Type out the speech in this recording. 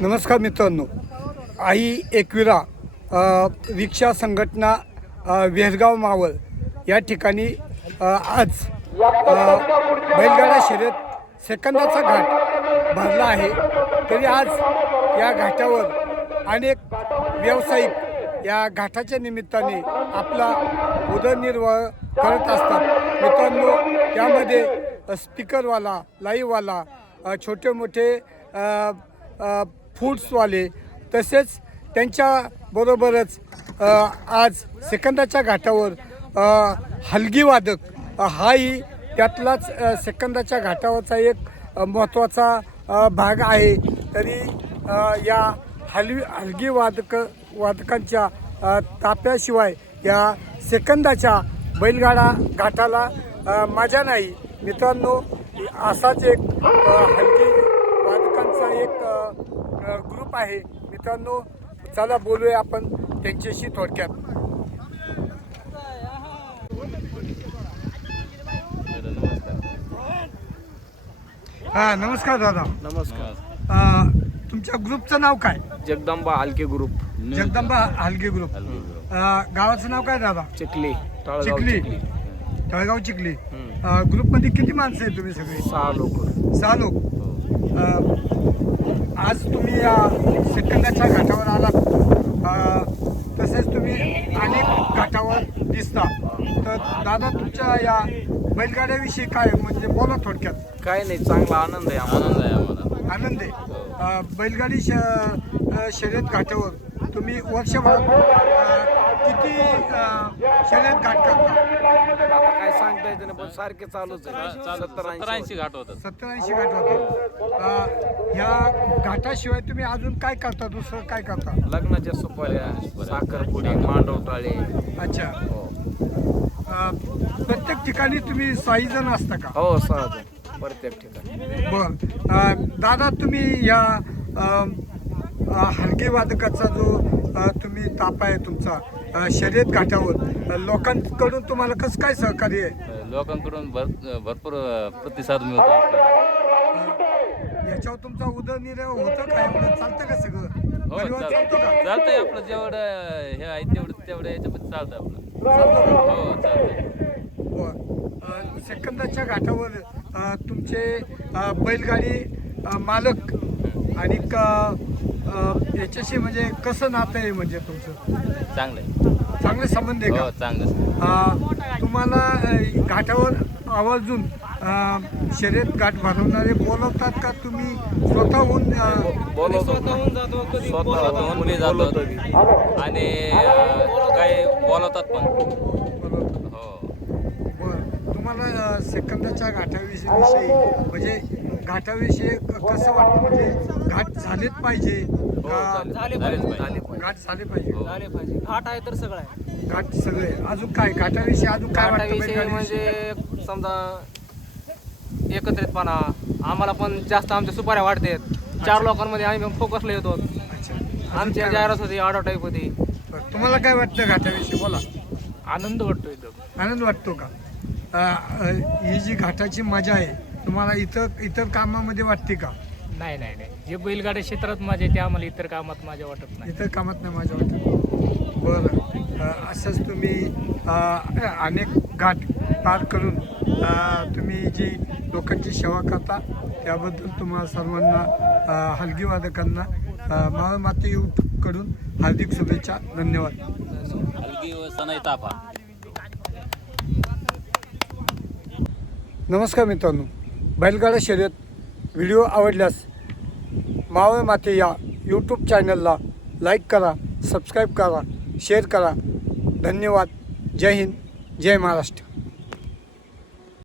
नमस्कार मित्रांनो. आई एकविरा रिक्षा संघटना वेहरगाव मावळ या ठिकाणी आज बैलगाडा शर्यत सेकंदाचा घाट भरला आहे. तरी आज या घाटावर अनेक व्यावसायिक या घाटाच्या निमित्ताने आपला उदरनिर्वाह करत असतात. मित्रांनो यामध्ये स्पीकरवाला लाईव्हवाला छोटे मोठे अ, फूड्सवाले तसेच त्यांच्याबरोबरच आज सेकंदाच्या घाटावर हलगीवादक हलगी वादक हाही त्यातलाच सेकंदाच्या घाटावरचा एक महत्त्वाचा भाग आहे. तरी या हलवी हलगी वादक वादकांच्या ताप्याशिवाय या सेकंदाच्या बैलगाडा घाटाला मजा नाही. मित्रांनो असाच एक हलगी वादकांचा एक ग्रुप आहे. मित्रांनो चला बोलूया आपण त्यांच्याशी थोडक्यात. हा नमस्कार दादा. नमस्कार. अ, तुमच्या ग्रुपचं नाव काय? जगदंबा आलके ग्रुप. जगदंबा हलगी ग्रुप. अ, गावाचं नाव काय दादा? चिखली. तळगाव चिखली. चिखली. तळगाव चिखली. हम्म. अ, ग्रुपमध्ये किती माणसं आहे तुम्ही सगळे? सहा लोक. सहा लोक. आज तुम्ही या सेकंदाच्या घाटावर आलात. तसेच तुम्ही अनेक घाटावर दिसता. तर दादा तुमच्या या बैलगाड्याविषयी काय म्हणजे बोला थोडक्यात. काय नाही चांगला आनंद आहे आम्हाला. आनंद आहे आम्हाला. आनंद आहे. बैलगाडी श शर्यत घाटावर तुम्ही वर्षभरात अ, किती शर्यत घाट करता आता काय सांगता येतं नाही पण सारखे चालूच सत्तर ऐंशी घाट होतात. सत्तर ऐंशी घाट होते ह्या घाटाशिवाय तुम्ही अजून काय करता? दुसरं काय करता? लग्नाच्या सुपाऱ्या साखरपुडी मांडव टाळे. अच्छा. हो. प्रत्येक ठिकाणी तुम्ही साई जण असता का? हो सहज प्रत्येक ठिकाणी. बर. दादा तुम्ही या हलगे वादकाचा जो तुम्ही ताप आहे तुमचा शर्यत घाटावर लोकांकडून तुम्हाला कसं काय सहकार्य आहे? लोकांकडून भर भरपूर प्रतिसाद मिळतो आपल्याला. याच्यावर तुमचा उदरनिर्वाह होतं काय एवढं चालतं का सगळं? हो परिवार चाल- चालतो का? चालतंय आपलं. जेवढं हे आहे तेवढं तेवढं याच्यामध्ये चालतं आपलं. चालतो का? हो चालतंय. बर. अ, सेकंदाच्या घाटावर अ, तुमचे अ, बैलगाडी अ, मालक आणि क- अ, याच्याशी म्हणजे कसं नातं आहे म्हणजे तुमचं? चांगलं आहे. चांगले संबंध आहे हो का चांगलं अ, तुम्हाला अ, घाटावर आवर्जून अ, शर्यत घाट भरवणारे बोलवतात का तुम्ही? स्वतःहून अ, बोलवतो. स्वतःहून मुली जातात आणि अं, काही बोलवतात पण. बोलवतात? हो. बरं. तुम्हाला अ, सेकंदाच्या घाटाविषयी विषयी म्हणजे घाटाविषयी कसं वाटतं? म्हणजे घाट झालेच पाहिजे हो का झाले पाहिजे. घाट झाले पाहिजे? हो. झाले पाहिजे. घाट आहे तर सगळं आहे. घाट सगळे. अजून काय? घाटाविषयी अजून काय वाटतं घाटाविषयी बैलगाडीविषयी? म्हणजे समजा एकत्रितपणा. आम्हाला पण जास्त आमच्या सुपाऱ्या वाढतात. चार लोकांमध्ये आम्ही पण फोकसला येतो. अच्छा. अजून आमची काय जाहिरात होती ऑर्डर टाईप होती. बरं, तुम्हाला काय वाटतं घाटाविषयी? बोला. आनंद वाटतो एकदम. आनंद वाटतो का? अ, अ, ही जी घाटाची मजा आहे तुम्हाला इतर इतर कामामध्ये वाटते का? नाही नाही नाही. जे बैलगाड्या क्षेत्रात माझे ते आम्हाला इतर कामात माझ्या वाटत नाही. इतर कामात नाही माझ्या वाटत. बरं. अ, असंच तुम्ही अ, अनेक घाट पार करून अ, तुम्ही जी लोकांची सेवा करता त्याबद्दल तुम्हाला सर्वांना अ, हलगी वादकांना अ, मावळ माते कडून हार्दिक शुभेच्छा. धन्यवाद. हलगी व सनई ताफा नमस्कार मित्रांनो. बैलगाडा शर्यत व्हिडिओ आवडल्यास मावळ माते या यूट्यूब चॅनलला लाईक करा सबस्क्राईब करा शेअर करा. धन्यवाद. जय हिंद. जय महाराष्ट्र.